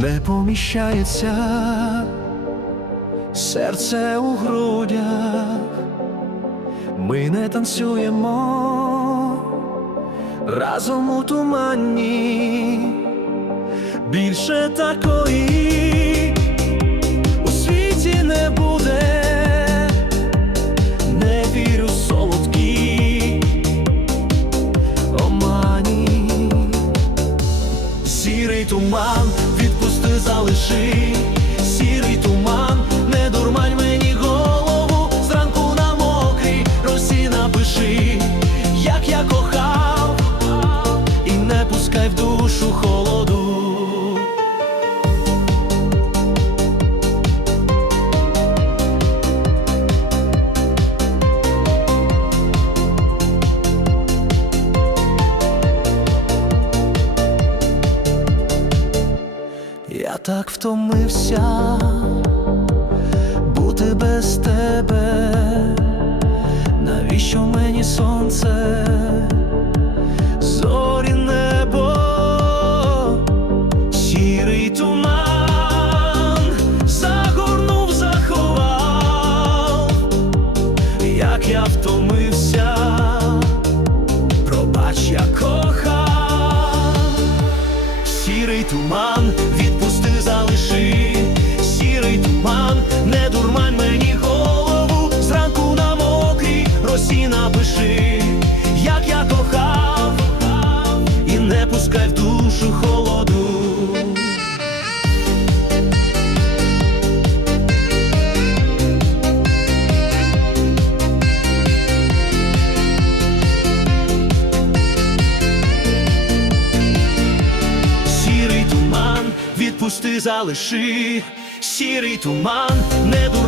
не поміщається, серце у грудях, ми не танцюємо. Разом у тумані, більше такої у світі не буде, не вірю в омані. Сірий туман, залиши, сірий туман, не дурмань мені голову, зранку на мокрій росі напиши, як я кохав, і не пускай в душу холоду. Я так втомився бути без пускай в душу холоду. Сірий туман, відпусти, залиши, сірий туман, не дурмань